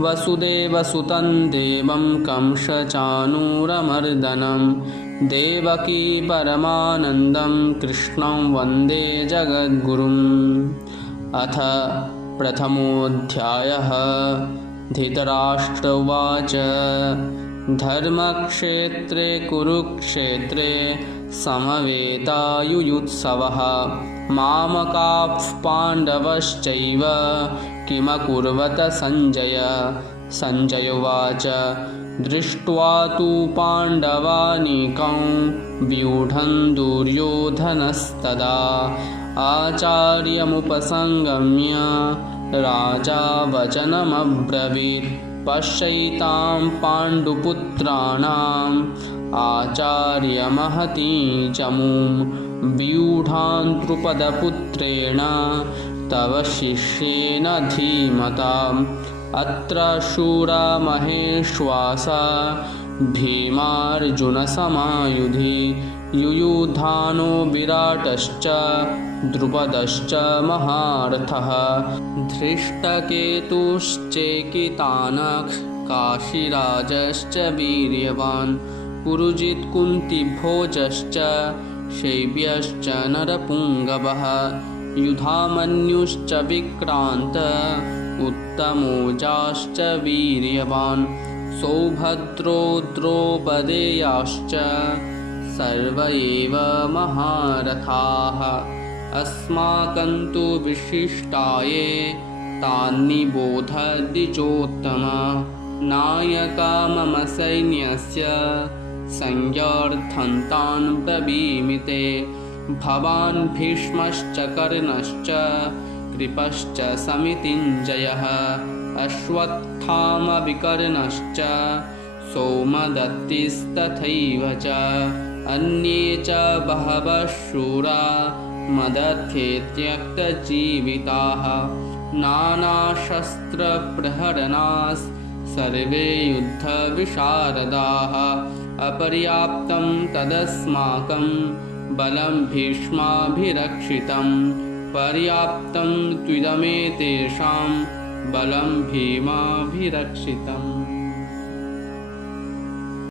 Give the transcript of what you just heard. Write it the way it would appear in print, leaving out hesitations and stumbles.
वसुदेवसुतं देवं कंसचाणूरमर्दनं देवकी परमानन्दं कृष्णं वन्दे जगद्गुरुम्। अथ प्रथमोऽध्यायः। धृतराष्ट्र उवाच धर्मक्षेत्रे कुरुक्षेत्रे समवेतायुयुत्सवः मामकाः पाण्डवश्चैव किमकुर्वत सञ्जय। सञ्जय उवाच दृष्ट्वा तु पाण्डवानीकं व्यूढं दुर्योधनस्तदा आचार्यमुपसंगम्य राजा वचनमब्रवीत् पश्यैतां पाण्डुपुत्राणाम् आचार्यमहतीं चमूं व्यूढां द्रुपदपुत्रेण तव शिष्येन धीमताम्। अत्र शूरा महेश्वासा भीमार्जुनसमायुधि युयुधानो विराटश्च द्रुपदश्च महारथः धृष्टकेतुश्चेकितानः काशीराजश्च वीर्यवान् पुरुजित् कुन्तिभोजश्च शैब्यश्च नरपुङ्गवः युधामन्युश्च विक्रान्त उत्तमोजाश्च वीर्यवान् सौभद्रो द्रौपदेयाश्च सर्व एव महारथाः। अस्माकं तु विशिष्टाये तान्निबोध द्विजोत्तम नायका मम सैन्यस्य संज्ञार्थं तान् ब्रवीमि ते। भवान् भीष्मश्च कर्णश्च कृपश्च समितिञ्जयः अश्वत्थामविकर्णश्च सोमदत्तिस्तथैव च अन्ये च बहवः शूरा मदर्थे त्यक्तजीविताः नानाशस्त्रप्रहरणाः सर्वे युद्धविशारदाः। अपर्याप्तं तदस्माकं बलं भीष्माभिरक्षितं पर्याप्तं त्विदमेतेषां बलं भीमाभिरक्षितम्।